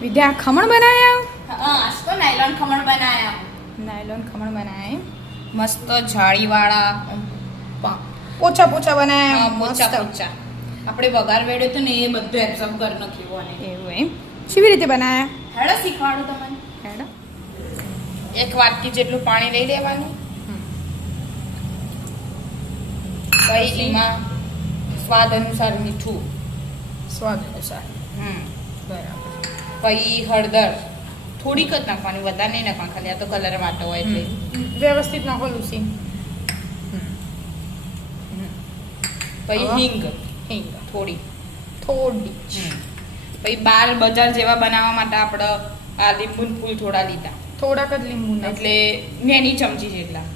विद्या खमण बनाया हाँ आज तो नायलॉन खमण बनाया नायलॉन खमण बनाए मस्त झाड़ी वाला पोछा पोछा बनाया પોચા પોચા આપણે વઘાર વેડ્યો તો ને એ બધું એબ્ઝોર્બ કરી નાખ્યું અને એવું એમ કેવી રીતે બનાયા હેડો શીખવાડું તમને હેડો એક વાટકી જેટલું પાણી લઈ લેવાનું પછી એમાં સ્વાદ અનુસાર મીઠું સ્વાદ અનુસાર બરાબર પછી હળદર થોડીક જ નાખવાની વધારે નહીં નાખવાની ખાલી આ તો કલર માટે હોય એટલે વ્યવસ્થિત નાખો લુસી પછી હિંગ હિંગ થોડી થોડી પછી બાર બજાર જેવા બનાવવા માટે આપણે આ લીંબુ ફૂલ થોડા લીધા થોડાક જ લીંબુ એટલે નાની ચમચી જેટલા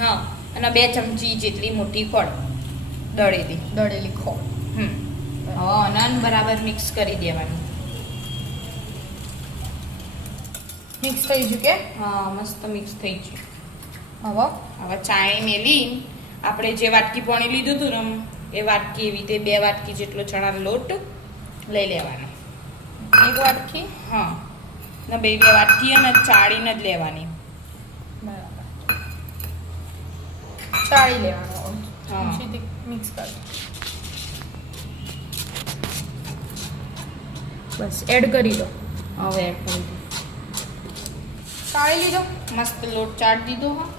હા અને 2 ચમચી જેટલી મોટી ખોળ દળેલી ખોળ હવે અનાન બરાબર મિક્સ કરી દેવાનું મિક્સ થઈ ગયું કે હા મસ્ત મિક્સ થઈ ગયું હવે ચાણી મેલી આપણે જે વાટકી પાણી લીધું હતું ને એ વાટકી એવી રીતે 2 વાટકી જેટલો ચણાનો લોટ લઈ લેવાનો 1 વાટકી હા ને 2 વાટકી અને ચાળીને જ લેવાની બરાબર ચાળી લેવાનો હા મિક્સ કર બસ એડ કરી દો હવે એડ કરી દો ચાળી લીધો મસ્ત લોટ ચાટ દીધો હા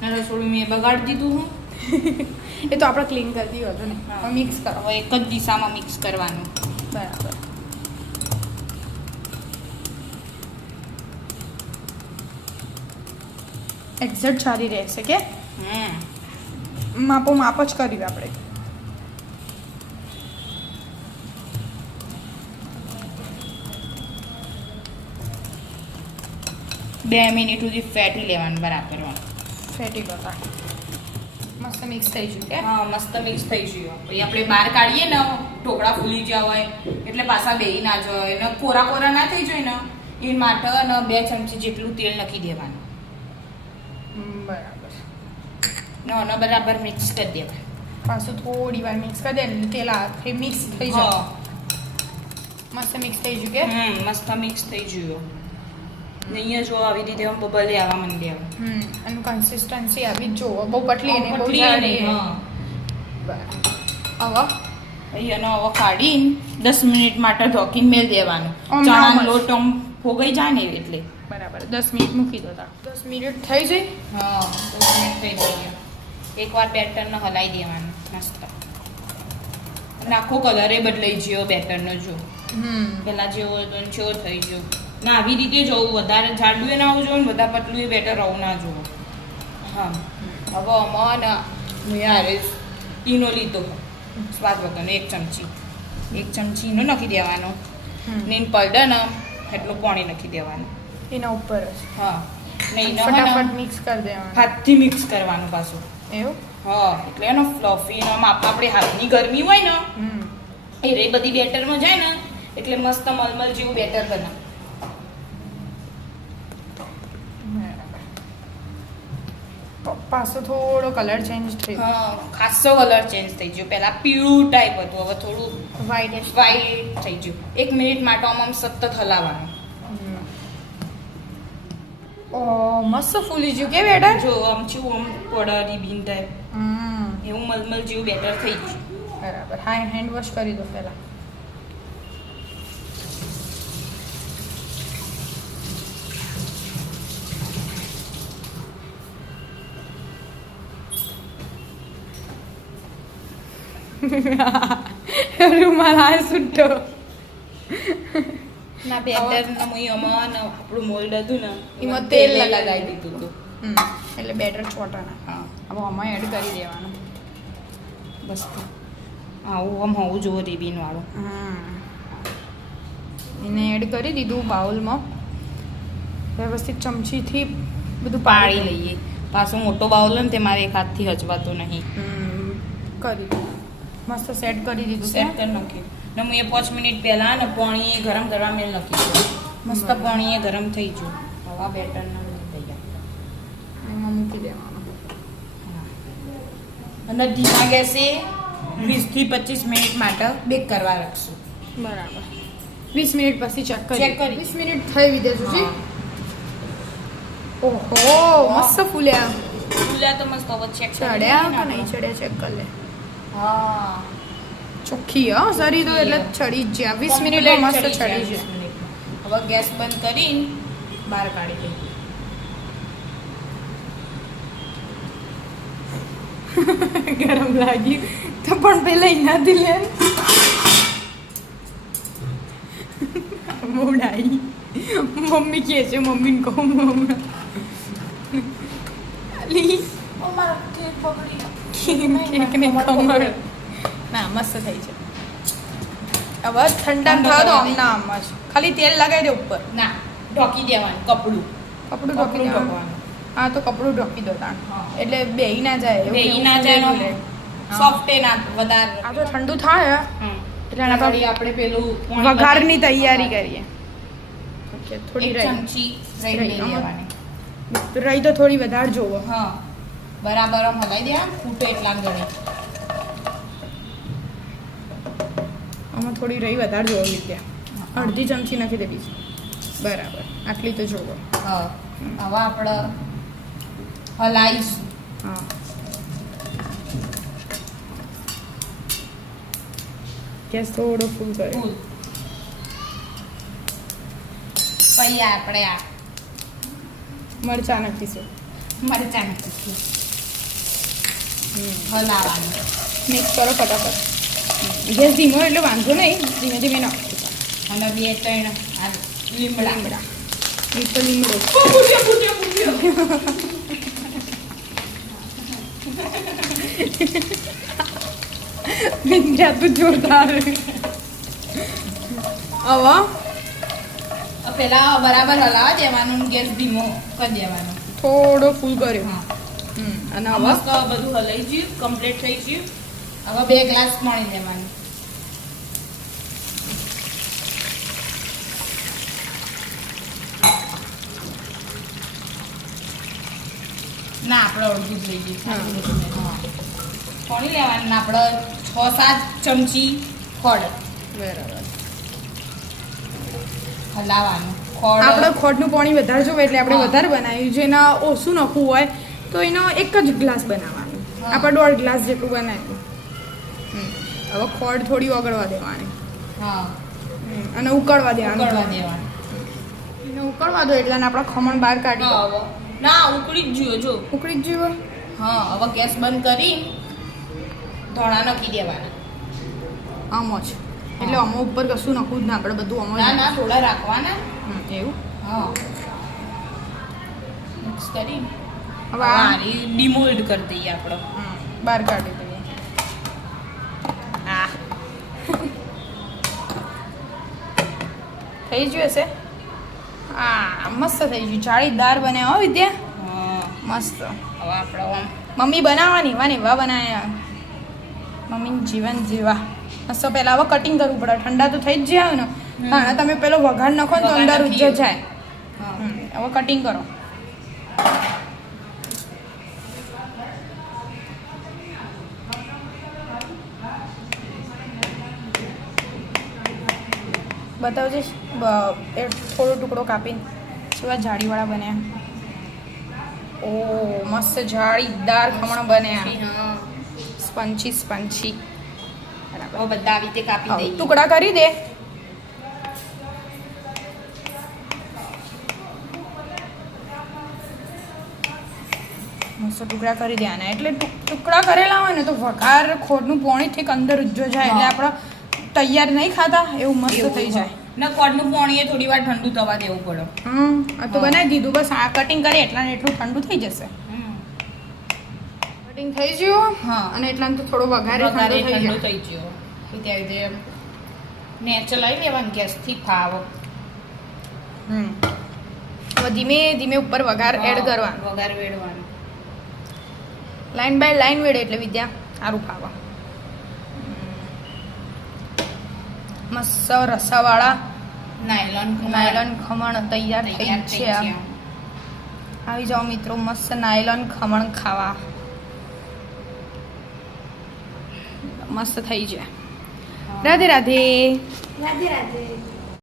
ને રસોડું મેં બગાડી દીધું હું એ તો આપણે ક્લીન કરી દીધું હતું ને મિક્સ કરો હવે એક જ દિશામાં મિક્સ કરવાનું બરાબર એક્ઝેક્ટ સારી રહેશે કે માપ જ કર્યું આપણે બે મિનિટ સુધી ફેટી લેવાનું બરાબર ફેટી ગતા મસ્ત મિક્સ થઈ ગયું કે હા મસ્ત મિક્સ થઈ ગયું પછી આપણે બહાર કાઢીએ ને ઢોકળા ફૂલી ગયા હોય એટલે પાછા બેહી ના જાય ને કોરા કોરા ના થઈ જાય ને એ માટે ને 2 ચમચી જેટલું તેલ નાખી દેવાનું બરાબર ને બરાબર મિક્સ કરી દેવાનું પાછું થોડી વાર મિક્સ કરી દે એટલે તેલ આખી મિક્સ થઈ જાય મસ્ત મિક્સ થઈ ગયું કે મસ્ત મિક્સ થઈ ગયું ને અહીંયા જો આવી રીતે આમ બબલે આવવા માંડ્યા એનું કન્સિસ્ટન્સી આવી જ જોવો બહુ પતલી ને બહુ પતલી જાડી નહીં હવે અહીંયાનો હવે કાઢીને 10 મિનિટ માટે ઢોકીને મેલ દેવાનું આમ ચણાનો normal. લોટ આમ ફોગાઈ જાય ને એટલે બરાબર 10 મિનિટ મૂકી દો 10 મિનિટ થઈ જાય હા 10 મિનિટ થઈ ગઈ એકવાર બેટરને હલાવી દેવાનું મસ્ત અને આખો કલર એ બદલાઈ ગયો બેટરનો જો પેલા જેવો હતો ને જેવો થઈ ગયો ના આવી રીતે જોવું વધારે જાડું એ ના આવવું જોઈએ ને વધારે પતલું એ બેટર આવું ના જોવું હા હવે આમાં હું યાર ઈનો લીધો સ્વાદ વગરનો 1 ચમચી 1 ચમચી ઈનો નાખી દેવાનો ને પલડે ને એટલું પાણી નાખી દેવાનું એના ઉપર જ હા નહીં ફટાફટ મિક્સ કરી દેવાનું હાથથી મિક્સ કરવાનું પાછું એવું હા એટલે એનો ફ્લફી નો માપ આપણી હાથની ગરમી હોય ને એ રે બધી બેટરમાં જાય ને એટલે મસ્ત મલમલ જેવું બેટર બને પાછો થોડો કલર ચેન્જ થઈ હા ખાસો કલર ચેન્જ થઈ ગયો પહેલા પીળું ટાઈપ હતું હવે થોડું વ્હાઈટ વ્હાઈટ થઈ ગયું 1 મિનિટ માટે આમ સતત હલાવવાનું ઓ મસ્ત ફૂલી ગયું કે બેટર જો આમ ચેવું આમ પડારી બીન ટાઈપ એવું મલમલ જેવું બેટર થઈ ગયું બરાબર હા હેન્ડ વોશ કરી દો પહેલા રૂમાલ આ સુટ્ટો ના બેટર ને હું એમાં આપણું મોલ્ડ હતું ને એમાં તેલ લગાવી દીધું હતું એટલે બેટર છોટાના હા હવે આમાં એડ કરી દેવાનું બસ આવું આમ હોવું જોઈએ રીબીન વાળું એને એડ કરી દીધું બાઉલમાં વ્યવસ્થિત ચમચીથી બધું પાડી લઈએ પાછો મોટો બાઉલ ને તે મારે એક હાથથી હચવાતો નહીં કરી મસ્ત સેટ કરી દીધું સેટ કરી નાખ્યું ને હું એ 5 મિનિટ પહેલા ને પાણી ગરમ કરવા મેળ નાખી દીધું મસ્ત પાણી એ ગરમ થઈ ગયું હવા બેટર ના થઈ ગયા એમાં મૂકી દેવાનું અને ધીમા ગેસે 20 થી 25 મિનિટ માટે બેક કરવા રાખશું બરાબર 20 મિનિટ પછી ચેક કરી. Check કરી. 20 મિનિટ થઈ વિદ્યા જોશી. ઓહો મસ્ત ફૂલ્યા. ફૂલ્યા તો મસ્ત હવે ચેક ચડ્યા કે નહીં ચડ્યા ચેક કરી લે. હા ચોખ્ખી હો સરી તો એટલે ચડી જ ગયા. 20 મિનિટમાં મસ્ત ચડી છે. હવે ગેસ બંધ કરીને બહાર કાઢી દઈએ. ગરમ લાગ્યું તો પણ પેલા એનાથી લે મોડાઈ મમ્મી કહે છે મમ્મીને કહું હમણાં અલી ઓ મારો કેક બગડી કેક ને ખમણ ના મસ્ત થઈ છે. હવે ઠંડા થાવ તો આમ ના આમ જ ખાલી તેલ લગાવી દે ઉપર. ના ઢોકી દેવાનું કપડું કપડું ઢોકી દેવાનું. હા તો કપડું ઢોકી દો તાણ હા. એટલે બેહી ના જાય એવું બેહી એવું ના ફૂલેલું જાય રહે. સોફ્ટ એ ના વધારે આ તો ઠંડુ થાય એટલે આના પર આપણે પેલું વઘારની તૈયારી કરીએ. ઓકે થોડી એક રહી ચમચી રહી લઈ લેવાની. રહી તો થોડી વધારે જોવો. હા બરાબર આમ હલાઈ દેવાનું ફૂટે એટલા ગળે. આમાં થોડી રહી વધારે જોવો વિદ્યા. અડધી ચમચી નાખી દેવી છે. બરાબર આટલી તો જોવો. હા હવે આપણે હલાઈશ. હા ગેસ થોડો ફૂલ કર્યો. ફૂલ પછી આપણે આ મરચા નાખીશું. મરચાં નાખીશું. હલાવવાનું. મિક્સ કરો ફટાફટ. ગેસ ધીમો એટલે વાંધો નહીં ધીમે ધીમે નાખીશું. અને 2-3 આ લીમડા. લીમડો લીમડો વિદ્યા તું જોરદાર. હવે પેલા બરાબર હલાવા દેવાનું ને ગેસ ધીમો કરી દેવાનો. થોડો ફૂલ કર્યો. હા અને આ હવે મસ્ત બધું હલાઈ ગયું કમ્પ્લીટ થઈ ગયું. હવે 2 ગ્લાસ પાણી લેવાનું. ના આપણે અડધું જ લઈ હા. ગયું. હા પાણી લેવાનું ને આપણે 6-7 ચમચી ખોડ બરાબર હલાવવાનું. ખોડ આપણે ખોટનું પાણી વધારે જોવે એટલે આપણે હા. વધારે બનાવ્યું જેના ઓછું નાખવું હોય તો એનો એક જ ગ્લાસ બનાવવાનો. હા. આપણે 1.5 ગ્લાસ જેટલું બનાવ્યું. હવે ખોડ થોડી ઓગળવા દેવાની. હા અને ઉકળવા દેવાનું. ઉકળવા દેવાનું. એને ઉકળવા દો એટલે આપણે ખમણ બહાર કાઢી દો. હા, હવે. ના ઉકળી જ ગયું જો. ઉકળી જ જીવો. હા હવે ગેસ બંધ કરી ધોણા નાખી દેવાના. આમ જ એટલે આમાં ઉપર કશું નાખવું જ ના આપણે બધું આમાં ના જ. ના થોડા રાખવાના. એવું હા મિક્સ કરી હવે આ ડિમોલ્ડ કરી દઈએ આપણે. બહાર કાઢી દઈએ. આ થઈ ગયું હશે. હા મસ્ત થઈ ગયું જાળીદાર બન્યા હો વિદ્યા. હા મસ્ત. હવે આપણે આમ મમ્મી બનાવવાની વાને વા બનાયા મમ્મી જીવન જીવા મસ્ત પહેલા હવે કટિંગ કરવું પડે ઠંડા તો થઈ જ જાય ને હા તમે પેલો વઘાર નાખો ને તો વઘાર અંદર નથી ઉજ્જો જાય. હા હવે કટિંગ કરો. બતાવજે એ થોડો ટુકડો કાપીને કેવા જાળીવાળા બન્યા. ઓ મસ્ત જાળીદાર ખમણ બન્યા. હા સ્પંચી સ્પંચી. બરાબર હવે બધા આવી રીતે કાપી દઈએ. ટુકડા કરી દે. મસ્ત ટુકડા કરી દેવાના એટલે ટુકડા કરેલા હોય ને તો વઘાર ખોડનું પોણી થી અંદર ઉજ્જો જાય એટલે હા. આપણે તૈયાર નહીં ખાતા એવું મસ્ત એવું થઈ જાય. ના કોડનું પાણી એ થોડી વાર ઠંડુ થવા દેવું પડે. આ તો બનાવી દીધું બસ આ કટિંગ કરી એટલા ને એટલું ઠંડુ થઈ જશે. કટિંગ થઈ ગયું હા. અને એટલા તો થોડો વઘારે વધારે ઠંડુ થઈ ઠંડુ ગયો. થઈ ગયો. તો ત્યાં જે ને ચલાવી લેવાનું ગેસથી ફાવો. હવે ધીમે ધીમે ઉપર વઘાર એડ કરવાનો. વઘાર વેડવાનું. લાઈન બાય લાઈન વેડે એટલે વિદ્યા સારું ખાવા. મસ્ત રસાવાળા નાયલોન ખમણ તૈયાર થઈ છે. આવી જાઓ મિત્રો મસ્ત નાયલોન ખમણ ખાવા. મસ્ત થઈ જાય. રાધે રાધે. રાધે રાધે.